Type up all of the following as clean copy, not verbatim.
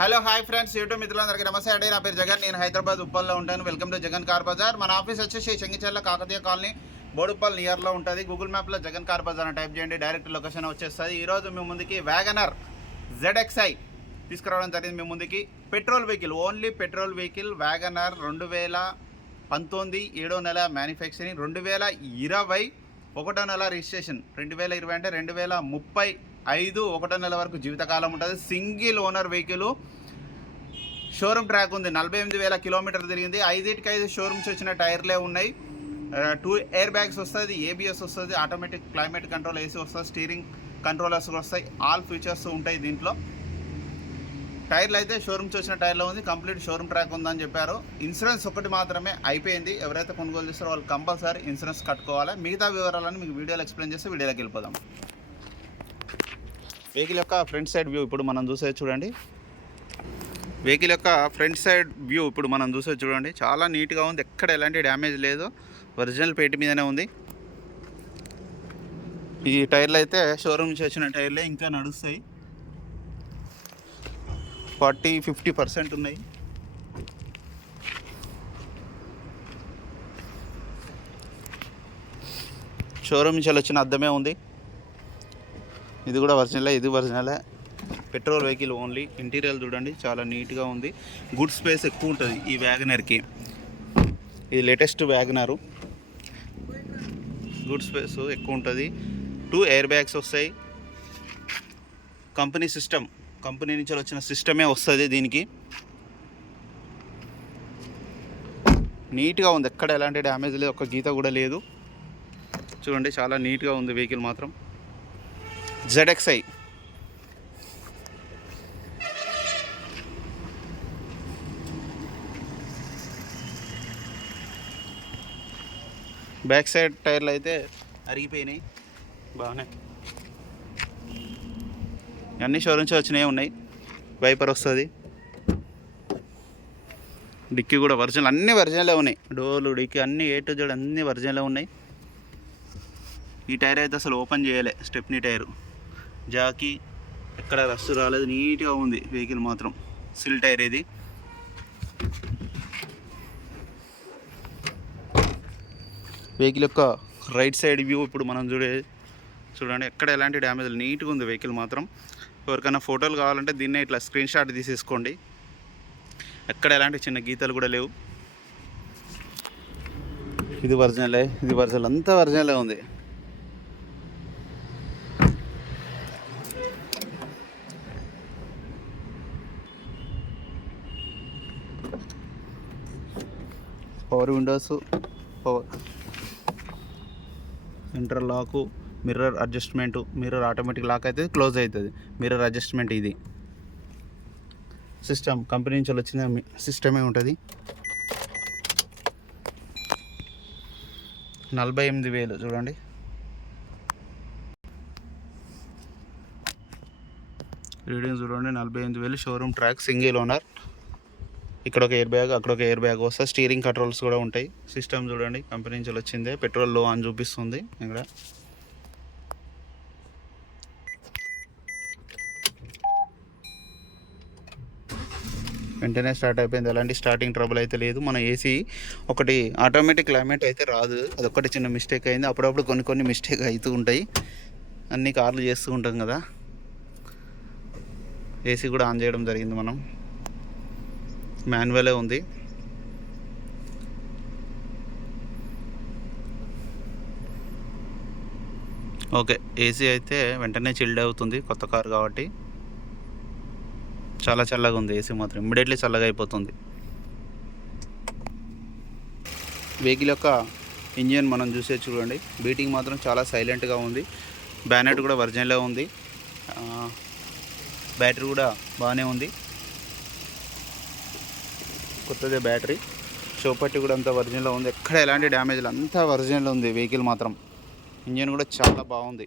Hello hi friends, YouTube మిత్రులందరికీ నమస్తే అండి. నా పేరు జగన్. నేను హైదరాబాద్ ఉప్పల్లో ఉంటాను. Welcome to Jagan car Bazaar. మన ఆఫీస్ వచ్చేసి చెంగిచెర్ల కాకతీయ కాలనీ బోడుప్పల్ నియర్లో ఉంటుంది. గూగుల్ మ్యాప్లో జగన్ కార్ బజార్ అని టైప్ చేయండి, డైరెక్ట్ లొకేషన్ వచ్చేస్తుంది. ఈరోజు మీ ముందుకి వ్యాగనర్ ZXi తీసుకురావడం జరిగింది. మీ ముందుకి petrol vehicle, only petrol vehicle WagonR 2019 7వ నెల మ్యానుఫ్యాక్చరింగ్, 2020 1వ నెల రిజిస్ట్రేషన్, 2020 అంటే 2035 1వ నెల వరకు జీవితకాలం ఉంటుంది. Single owner vehicle, showroom track ఉంది. 48,000 కిలోమీటర్లు తిరిగింది. 5 షోరూమ్స్ వచ్చిన టైర్లే ఉన్నాయి. 2 ఎయిర్ బ్యాగ్స్ వస్తుంది, ABS వస్తుంది, ఆటోమేటిక్ క్లైమేట్ కంట్రోల్ AC వస్తుంది, స్టీరింగ్ కంట్రోలర్స్ వస్తాయి. ఆల్ ఫీచర్స్ ఉంటాయి దీంట్లో. టైర్లు అయితే షోరూమ్స్ వచ్చిన టైర్లో ఉంది. కంప్లీట్ షోరూమ్ ట్రాక్ ఉందని చెప్పారు. ఇన్సూరెన్స్ ఒకటి మాత్రమే అయిపోయింది. ఎవరైతే కొనుగోలు చేస్తారో వాళ్ళు కంపల్సరీ ఇన్సూరెన్స్ కట్టుకోవాలి. మిగతా వివరాలను మీకు వీడియోలో ఎక్స్ప్లెయిన్ చేస్తే వీడియోలోకి వెళ్ళిపోదాం. వెహికల్ యొక్క ఫ్రంట్ సైడ్ వ్యూ ఇప్పుడు మనం చూసేది చూడండి. వెహికల్ యొక్క ఫ్రంట్ సైడ్ వ్యూ ఇప్పుడు మనం చూసేది చూడండి. చాలా నీట్గా ఉంది, ఎక్కడ ఎలాంటి డ్యామేజ్ లేదు. ఒరిజినల్ పేటి మీదనే ఉంది. ఈ టైర్లు అయితే షోరూమ్ నుంచి వచ్చిన టైర్లే, ఇంకా నడుస్తాయి. 40-50% ఉన్నాయి. షోరూమ్ నుంచి వచ్చిన అద్దమే ఉంది. ఇది కూడా ఒరిజినలే, ఇది ఒరిజినలే. Petrol vehicle only. ఇంటీరియర్ చూడండి, చాలా నీట్గా ఉంది. గుడ్ స్పేస్ ఎక్కువ ఉంటుంది ఈ వ్యాగనర్కి. ఇది లేటెస్ట్ వ్యాగనరు. గుడ్ స్పేస్ ఎక్కువ ఉంటుంది. 2 ఎయిర్ బ్యాగ్స్ వస్తాయి. కంపెనీ సిస్టమ్, కంపెనీ నుంచి వచ్చిన సిస్టమే వస్తుంది దీనికి. నీట్గా ఉంది, ఎక్కడ ఎలాంటి డ్యామేజ్ లేదు, ఒక గీత కూడా లేదు. చూడండి, చాలా నీట్గా ఉంది వెహికల్ మాత్రం. ZXi. బ్యాక్ సైడ్ టైర్లు అయితే అరిగిపోయినాయి బాగానే. అన్నీ షోరూమ్ నుంచి వచ్చినాయి ఉన్నాయి. వైపర్ వస్తుంది. డిక్కీ కూడా ఒరిజినల్, అన్నీ ఒరిజినలే ఉన్నాయి. డోర్లు, డిక్కీ అన్నీ A to Z అన్నీ ఒరిజినలే ఉన్నాయి. ఈ టైర్ అయితే అసలు ఓపెన్ చేయలే, స్టెప్నీ టైరు. జాకీ ఎక్కడ రస్ట్ రాలేదు, నీట్గా ఉంది వెహికల్ మాత్రం. సిల్ టైర్ ఇది. వెహికల్ యొక్క రైట్ సైడ్ వ్యూ ఇప్పుడు మనం చూడండి, ఎక్కడ ఎలాంటి డ్యామేజ్, నీట్గా ఉంది వెహికల్ మాత్రం. ఎవరికైనా ఫోటోలు కావాలంటే దీన్నే ఇట్లా స్క్రీన్ షాట్ తీసేసుకోండి. ఎక్కడ ఎలాంటి చిన్న గీతలు కూడా లేవు. ఇది ఒరిజినలే, ఇది ఒరిజినల్, అంతా ఒరిజినలే ఉంది. Power windows, power centre lock, mirror adjustment. Mirror automatic lock అయితే క్లోజ్ అవుతుంది. మిర్రర్ అడ్జస్ట్మెంట్ ఇది. సిస్టమ్ కంపెనీ నుంచి వచ్చిన సిస్టమే ఉంటుంది. 48,000 చూడండి. రీడింగ్ చూడండి, 48,000. Showroom track, single owner. ఇక్కడ ఒక ఎయిర్ బ్యాగ్, అక్కడ ఒక ఎయిర్ బ్యాగ్ వస్తుంది. స్టీరింగ్ కంట్రోల్స్ కూడా ఉంటాయి. సిస్టమ్ చూడండి, కంపెనీ నుంచి వచ్చిందే. పెట్రోల్ లో అని చూపిస్తుంది ఇక్కడ. వెంటనే స్టార్ట్ అయిపోయింది, ఎలాంటి స్టార్టింగ్ ట్రబుల్ అయితే లేదు. మన AC ఒకటి ఆటోమేటిక్ క్లైమేట్ అయితే రాదు, అదొక్కటి చిన్న మిస్టేక్ అయింది. అప్పుడప్పుడు కొన్ని మిస్టేక్ అవుతూ ఉంటాయి. అన్ని కార్లు చేస్తూ ఉంటాం కదా. AC కూడా ఆన్ చేయడం జరిగింది మనం. మాన్యువలే ఉంది. ఓకే, AC అయితే వెంటనే చిల్డ్ అవుతుంది, కొత్త కార్ కాబట్టి. చాలా చల్లగా ఉంది AC మాత్రం, ఇమ్మీడియట్లీ చల్లగా అయిపోతుంది. వెహికల్ యొక్క ఇంజిన్ మనం చూసే చూడండి. బీటింగ్ మాత్రం చాలా సైలెంట్గా ఉంది. బ్యానెట్ కూడా ఒరిజినలే ఉంది. బ్యాటరీ కూడా బాగానే ఉంది, కొత్తదే బ్యాటరీ. షోపట్టి కూడా అంతా ఒరిజినల్ ఉంది, ఎక్కడ ఎలాంటి డ్యామేజ్లు, అంతా ఒరిజినల్ ఉంది వెహికల్ మాత్రం. ఇంజిన్ కూడా చాలా బాగుంది.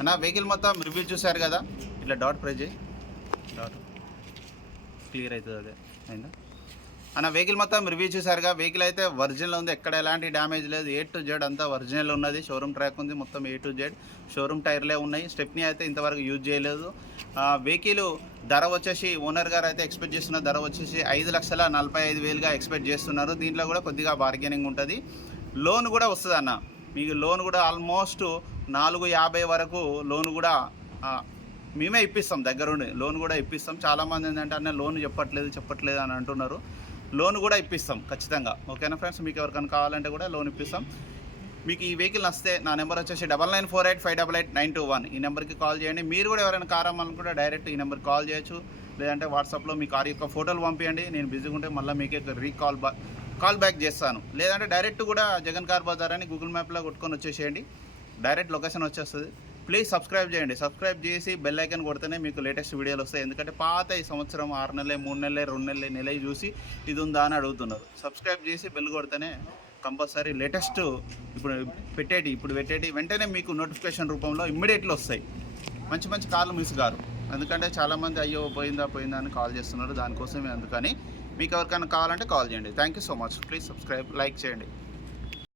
అన్న వెహికల్ మొత్తం రివ్యూ చూశారు కదా. ఇట్లా డాట్ ప్రెస్ చేయి, డాట్ క్లియర్ అవుతుంది. అదే అయిందా? అన్న వెహికల్ మొత్తం రివ్యూ చూసారుగా. వెహికల్ అయితే ఒరిజినల్ ఉంది, ఎక్కడ ఎలాంటి డ్యామేజ్ లేదు. A to Z అంతా ఒరిజినల్ ఉన్నది. షోరూమ్ ట్రాక్ ఉంది, మొత్తం A to Z షోరూమ్ టైర్లే ఉన్నాయి. స్టెప్నీ అయితే ఇంతవరకు యూజ్ చేయలేదు. వెహికల్ ధర వచ్చేసి ఓనర్ గారు అయితే ఎక్స్పెక్ట్ చేస్తున్న ధర వచ్చేసి 5,45,000గా ఎక్స్పెక్ట్ చేస్తున్నారు. దీంట్లో కూడా కొద్దిగా బార్గెనింగ్ ఉంటుంది. లోన్ కూడా వస్తుంది అన్న, మీకు లోన్ కూడా ఆల్మోస్ట్ 450 వరకు లోన్ కూడా మేమే ఇప్పిస్తాం, దగ్గరుండి లోన్ కూడా ఇప్పిస్తాం. చాలామంది ఏంటంటే అన్న లోన్ చెప్పట్లేదు అని అంటున్నారు. లోన్ కూడా ఇప్పిస్తాం ఖచ్చితంగా. ఓకేనా ఫ్రెండ్స్, మీకు ఎవరికైనా కావాలంటే కూడా లోన్ ఇప్పిస్తాం. మీకు ఈ వెహికల్ వస్తే నా నెంబర్ వచ్చేసి 9948588921. ఈ నెంబర్కి కాల్ చేయండి. మీరు కూడా ఎవరైనా కార్ అమ్మాలనుకుంటే డైరెక్ట్ ఈ నెంబర్కి కాల్ చేయొచ్చు, లేదంటే వాట్సాప్లో మీ కార్ యొక్క ఫోటోలు పంపించండి. నేను బిజీగా ఉంటే మళ్ళీ మీకే కాల్ బ్యాక్ చేస్తాను. లేదంటే డైరెక్ట్ కూడా జగన్ కార్ బజార్ అని గూగుల్ మ్యాప్లో కొట్టుకొని వచ్చేసేయండి, డైరెక్ట్ లొకేషన్ వచ్చేస్తుంది. ప్లీజ్ సబ్స్క్రైబ్ చేయండి. సబ్స్క్రైబ్ చేసి బెల్ ఐకాన్ కొడితేనే మీకు లేటెస్ట్ వీడియోలు వస్తాయి. ఎందుకంటే పాత ఈ సంవత్సరం 6 నెలలు 3 నెలలు 2 నెలలు నెల చూసి ఇది ఉందా అని అడుగుతున్నారు. సబ్స్క్రైబ్ చేసి బెల్ కొడితేనే కంపల్సరీ లేటెస్ట్ ఇప్పుడు పెట్టేటి వెంటనే మీకు నోటిఫికేషన్ రూపంలో ఇమ్మీడియట్లో వస్తాయి. మంచి కార్లు మిస్ కారు. ఎందుకంటే చాలామంది అయ్యో పోయిందా అని కాల్ చేస్తున్నారు. దానికోసమే. అందుకని మీకు ఎవరికైనా కావాలంటే కాల్ చేయండి. Thank you so much. Please subscribe, like చేయండి.